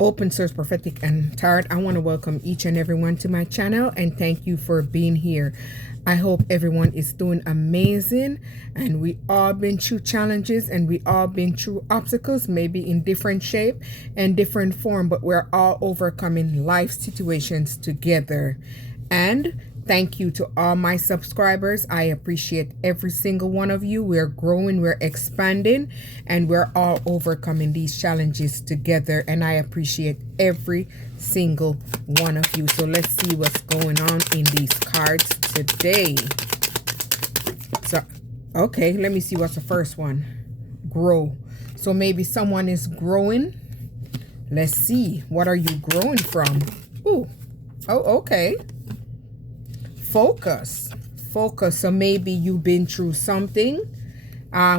Open Source Prophetic and Tarot. I want to welcome each and everyone to my channel and thank you for being here. I hope everyone is doing amazing, and we all been through challenges and we all been through obstacles, maybe in different shape and different form, but we're all overcoming life situations together. And thank you to all my subscribers. I appreciate every single one of you. We're growing, we're expanding, and we're all overcoming these challenges together. And I appreciate every single one of you. So let's see what's going on in these cards today. So, okay, let me see what's the first one. Grow. So maybe someone is growing. Let's see. What are you growing from? Ooh. Oh, okay. Focus. So maybe you've been through something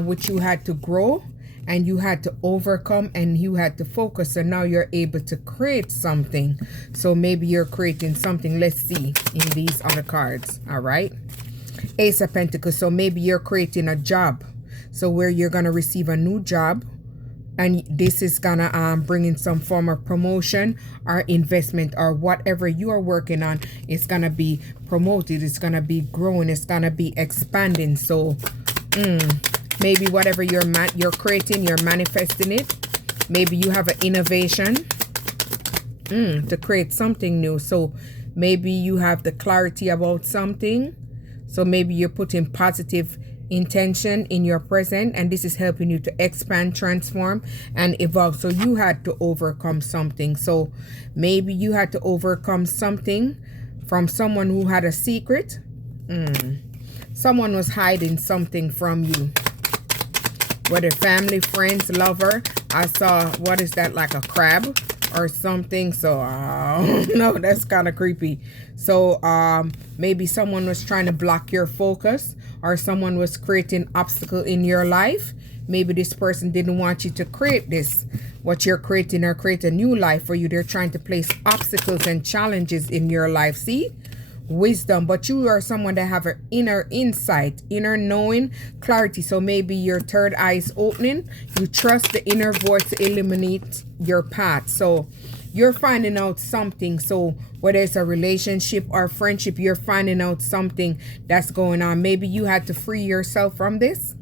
which you had to grow and you had to overcome and you had to focus, and now you're able to create something. So maybe you're creating something. Let's see in these other cards. All right, Ace of Pentacles. So maybe you're creating a job, so where you're gonna receive a new job, and this is gonna bring in some form of promotion or investment, or whatever you are working on. It's gonna be promoted, it's gonna be growing, it's gonna be expanding. So maybe whatever you're creating, you're manifesting it. Maybe you have an innovation to create something new. So maybe you have the clarity about something. So maybe you're putting positive intention in your present, and this is helping you to expand, transform, and evolve. So you had to overcome something. So maybe you had to overcome something from someone who had a secret. Someone was hiding something from you, whether family, friends, lover. I saw, what is that, like a crab or something? So no, that's kind of creepy. So maybe someone was trying to block your focus, or someone was creating obstacle in your life. Maybe this person didn't want you to create this, what you're creating, or create a new life for you. They're trying to place obstacles and challenges in your life. See? Wisdom. But you are someone that have an inner insight, inner knowing, clarity. So maybe your third eye is opening. You trust the inner voice to illuminate your path. So you're finding out something. So whether it's a relationship or friendship, you're finding out something that's going on. Maybe you had to free yourself from this.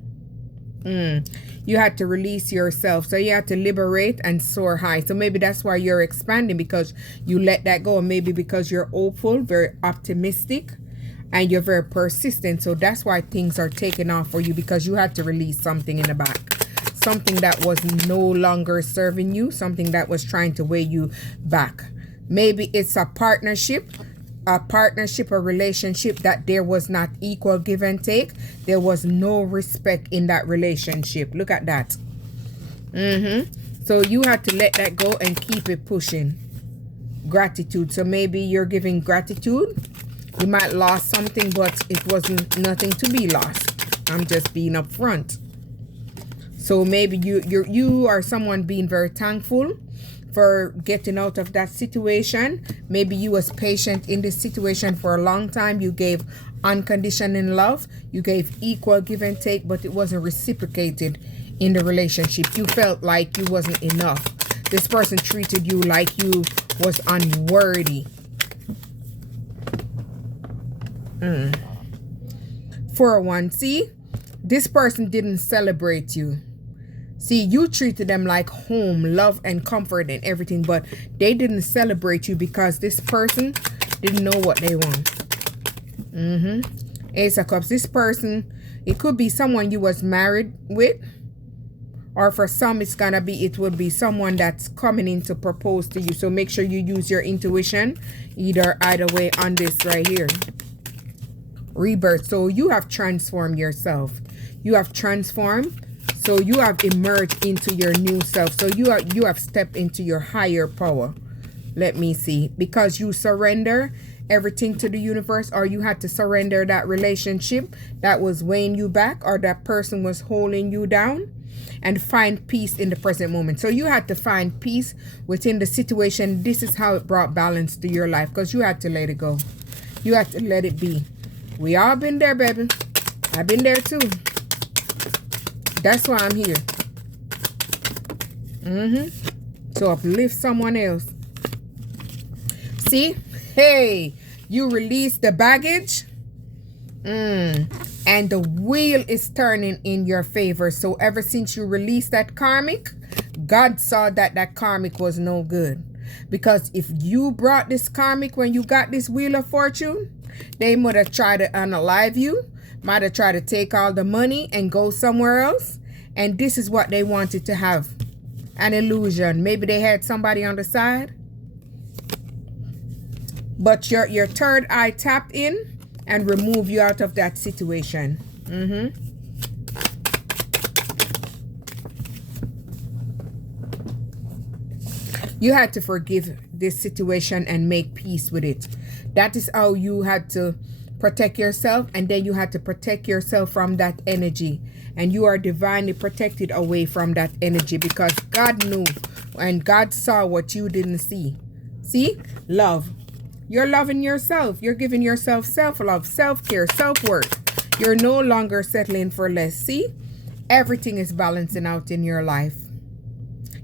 You had to release yourself. So you had to liberate and soar high. So maybe that's why you're expanding, because you let that go. Maybe because you're hopeful, very optimistic, and you're very persistent. So that's why things are taking off for you, because you had to release something in the back. Something that was no longer serving you, something that was trying to weigh you back. Maybe it's a partnership, a relationship that there was not equal give and take. There was no respect in that relationship. Look at that. So you had to let that go and keep it pushing. Gratitude. So maybe you're giving gratitude. You might lost something, but it wasn't nothing to be lost. I'm just being upfront. So maybe you are someone being very thankful for getting out of that situation. Maybe you was patient in this situation for a long time. You gave unconditional love. You gave equal give and take, but it wasn't reciprocated in the relationship. You felt like you wasn't enough. This person treated you like you was unworthy. 401. See, this person didn't celebrate you. See, you treated them like home, love, and comfort and everything, but they didn't celebrate you because this person didn't know what they want. Ace of Cups. This person, it could be someone you was married with, or for some it would be someone that's coming in to propose to you. So make sure you use your intuition either way on this right here. Rebirth. So you have transformed yourself. You have transformed. So you have emerged into your new self. So you have stepped into your higher power. Let me see. Because you surrender everything to the universe, or you had to surrender that relationship that was weighing you back, or that person was holding you down, and find peace in the present moment. So you had to find peace within the situation. This is how it brought balance to your life, because you had to let it go. You had to let it be. We all been there, baby. I've been there too. That's why I'm here. to uplift someone else. See? Hey, you release the baggage. And the wheel is turning in your favor. So ever since you released that karmic, God saw that that karmic was no good. Because if you brought this karmic when you got this wheel of fortune, they might have tried to unalive you, might have tried to take all the money and go somewhere else. And this is what they wanted to have. An illusion. Maybe they had somebody on the side. But your third eye tapped in and remove you out of that situation. You had to forgive this situation and make peace with it. That is how you had to protect yourself, and then you had to protect yourself from that energy. And you are divinely protected away from that energy because God knew and God saw what you didn't see. See? Love. You're loving yourself. You're giving yourself self-love, self-care, self-worth. You're no longer settling for less. See? Everything is balancing out in your life.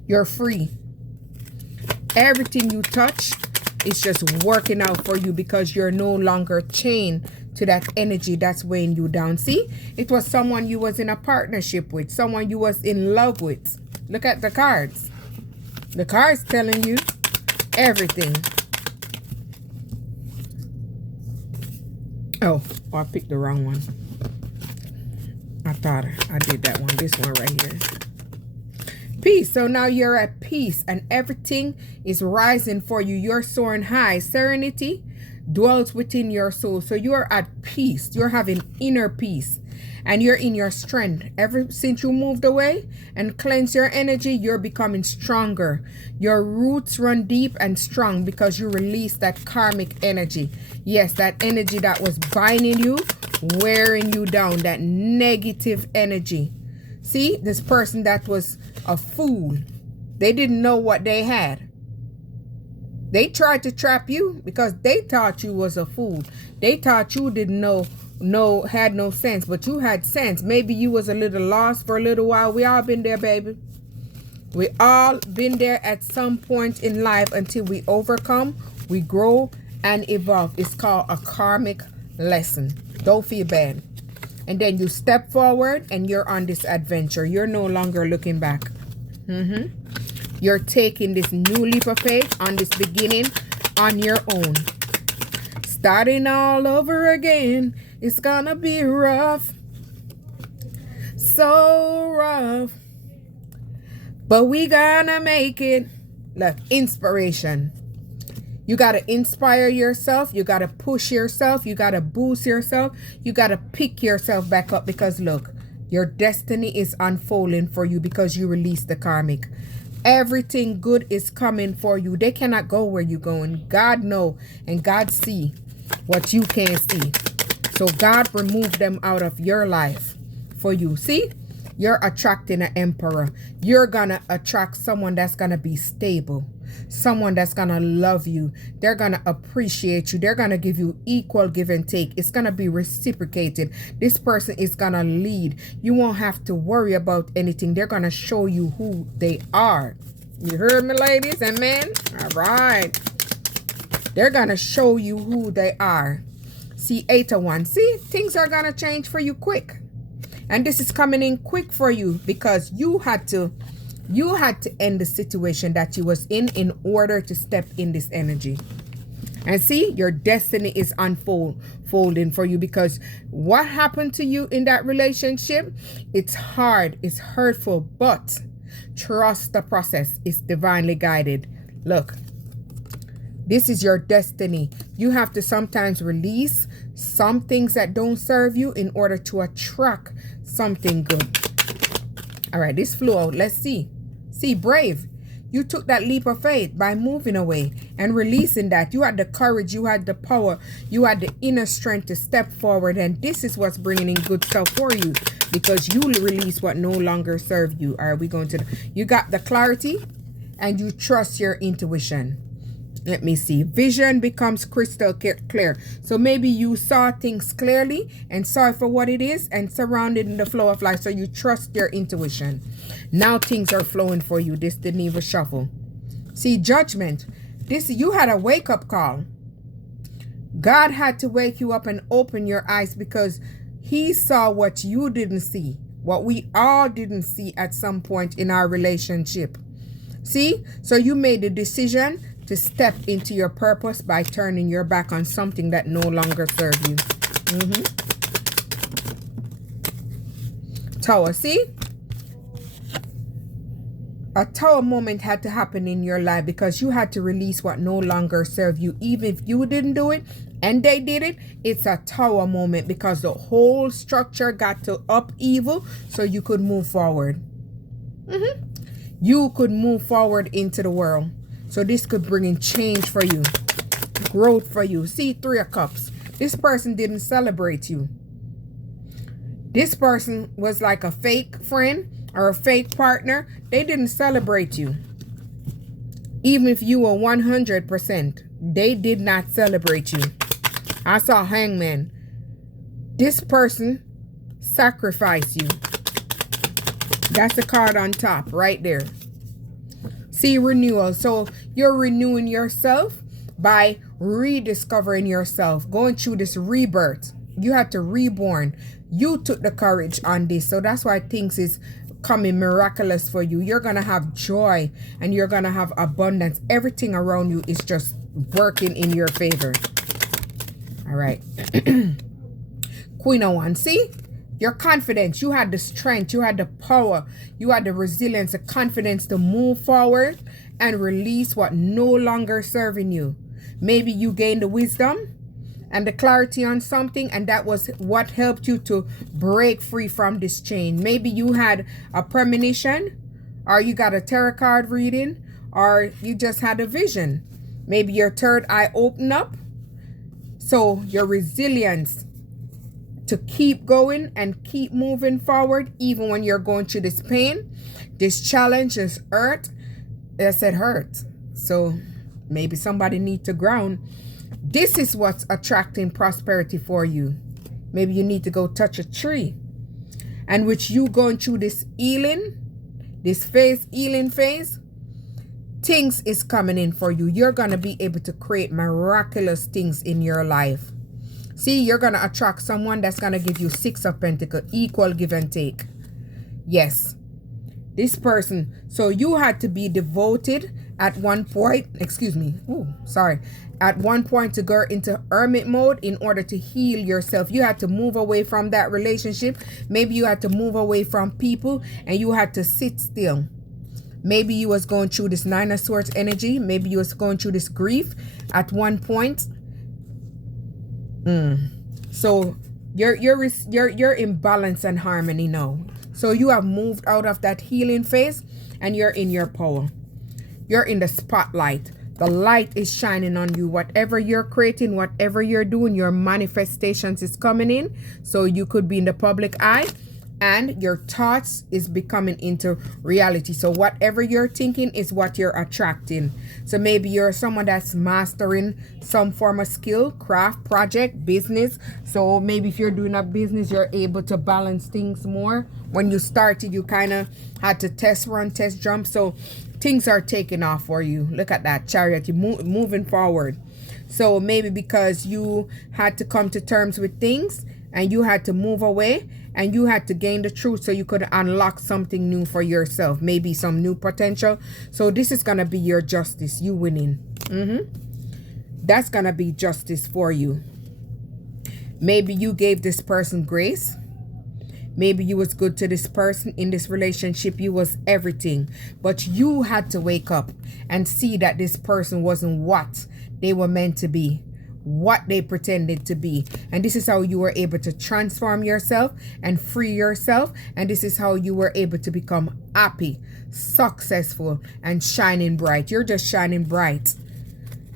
You're free. Everything you touch is just working out for you because you're no longer chained to that energy that's weighing you down. See? It was someone you was in a partnership with, someone you was in love with. Look at the cards. The cards telling you everything. Oh, I picked the wrong one. I thought I did that one. This one right here. Peace. So now you're at peace and everything is rising for you. You're soaring high. Serenity dwells within your soul. So you're at peace. You're having inner peace and you're in your strength. Ever since you moved away and cleanse your energy, you're becoming stronger. Your roots run deep and strong because you release that karmic energy. Yes, that energy that was binding you, wearing you down, that negative energy. See, this person that was a fool, they didn't know what they had. They tried to trap you because they thought you was a fool. They thought you didn't had no sense, but you had sense. Maybe you was a little lost for a little while. We all been there, baby. We all been there at some point in life until we overcome, we grow and evolve. It's called a karmic lesson. Don't feel bad. And then you step forward and you're on this adventure. You're no longer looking back. You're taking this new leap of faith on this beginning on your own. Starting all over again. It's gonna be rough. So rough. But we gonna make it. Look, inspiration. You got to inspire yourself. You got to push yourself. You got to boost yourself. You got to pick yourself back up because look, your destiny is unfolding for you because you released the karmic. Everything good is coming for you. They cannot go where you're going. God know and God see what you can't see. So God removed them out of your life for you. See? You're attracting an emperor. You're going to attract someone that's going to be stable. Someone that's going to love you. They're going to appreciate you. They're going to give you equal give and take. It's going to be reciprocated. This person is going to lead. You won't have to worry about anything. They're going to show you who they are. You heard me, ladies and men? All right. They're going to show you who they are. See, 8 of Wands. See, things are going to change for you quick. And this is coming in quick for you because you had to end the situation that you was in order to step in this energy. And see, your destiny is unfolding for you because what happened to you in that relationship, it's hard, it's hurtful, but trust the process. It's divinely guided. Look, this is your destiny. You have to sometimes release some things that don't serve you in order to attract something good. All right, this flew out. Let's see. See, brave. You took that leap of faith by moving away and releasing that. You had the courage, you had the power, you had the inner strength to step forward. And this is what's bringing in good stuff for you because you release what no longer serves you. Are we going to? You got the clarity and you trust your intuition. Let me see. Vision becomes crystal clear. So maybe you saw things clearly and saw it for what it is and surrounded in the flow of life. So you trust your intuition. Now things are flowing for you. This didn't even shuffle. See, judgment. This, you had a wake-up call. God had to wake you up and open your eyes because he saw what you didn't see, what we all didn't see at some point in our relationship. See? So you made the decision to step into your purpose by turning your back on something that no longer serves you. Tower, see? A tower moment had to happen in your life because you had to release what no longer served you. Even if you didn't do it and they did it, it's a tower moment because the whole structure got to upheaval so you could move forward. You could move forward into the world. So this could bring in change for you, growth for you. See, 3 of Cups. This person didn't celebrate you. This person was like a fake friend or a fake partner. They didn't celebrate you. Even if you were 100%, they did not celebrate you. I saw Hangman. This person sacrificed you. That's the card on top right there. See, renewal. So you're renewing yourself by rediscovering yourself, going through this rebirth. You had to reborn. You took the courage on this. So that's why things is coming miraculous for you. You're going to have joy and you're going to have abundance. Everything around you is just working in your favor. All right. Queen of Wands. See? Your confidence, you had the strength, you had the power, you had the resilience, the confidence to move forward and release what no longer serving you. Maybe you gained the wisdom and the clarity on something, and that was what helped you to break free from this chain. Maybe you had a premonition, or you got a tarot card reading, or you just had a vision. Maybe your third eye opened up. So your resilience to keep going and keep moving forward, even when you're going through this pain, this challenge, this hurt. I said hurt. So maybe somebody needs to ground. This is what's attracting prosperity for you. Maybe you need to go touch a tree. And with you going through this healing, healing phase, things is coming in for you. You're going to be able to create miraculous things in your life. See, you're going to attract someone that's going to give you 6 of Pentacles, equal give and take. Yes. This person. So you had to be devoted at one point. Excuse me. Oh, sorry. At one point to go into hermit mode in order to heal yourself. You had to move away from that relationship. Maybe you had to move away from people and you had to sit still. Maybe you was going through this 9 of Swords energy. Maybe you was going through this grief at one point. So you're in balance and harmony now. So you have moved out of that healing phase and you're in your power. You're in the spotlight. The light is shining on you. Whatever you're creating, whatever you're doing, your manifestations is coming in. So you could be in the public eye and your thoughts is becoming into reality. So whatever you're thinking is what you're attracting. So maybe you're someone that's mastering some form of skill, craft, project, business. So maybe if you're doing a business, you're able to balance things more. When you started, you kind of had to test run, test jump. So things are taking off for you. Look at that Chariot. You're moving forward. So maybe because you had to come to terms with things and you had to move away and you had to gain the truth so you could unlock something new for yourself. Maybe some new potential. So this is going to be your justice. You winning. That's going to be justice for you. Maybe you gave this person grace. Maybe you was good to this person in this relationship. You was everything. But you had to wake up and see that this person wasn't what they were meant to be, what they pretended to be. And this is how you were able to transform yourself and free yourself. And this is how you were able to become happy, successful, and shining bright. You're just shining bright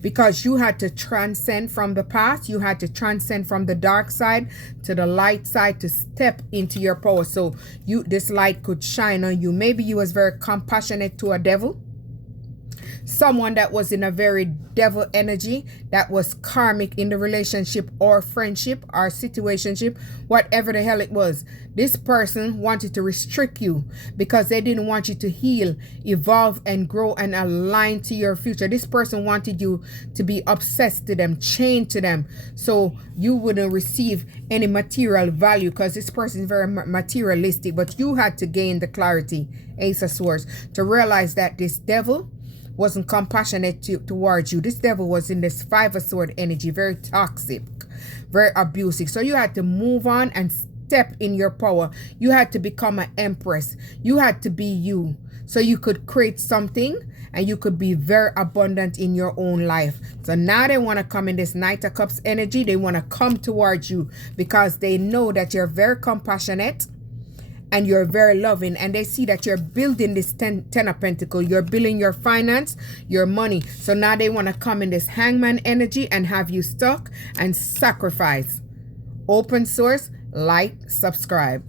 because you had to transcend from the past. You had to transcend from the dark side to the light side to step into your power. So this light could shine on you. Maybe you was very compassionate to a devil. someone that was in a very devil energy, that was karmic in the relationship or friendship or situationship, whatever the hell it was. This person wanted to restrict you because they didn't want you to heal, evolve, and grow and align to your future. This person wanted you to be obsessed to them, chained to them, so you wouldn't receive any material value, because this person is very materialistic. But you had to gain the clarity, Ace of Swords, to realize that this devil wasn't compassionate towards you. This devil was in this Five of Swords energy, very toxic, very abusive. So you had to move on and step in your power. You had to become an empress. You had to be you, so you could create something and you could be very abundant in your own life. So now they want to come in this Knight of Cups energy. They want to come towards you because they know that you're very compassionate and you're very loving, and they see that you're building this ten of Pentacles. You're building your finance, your money. So now they want to come in this Hangman energy and have you stuck and sacrifice. Open source, like, subscribe.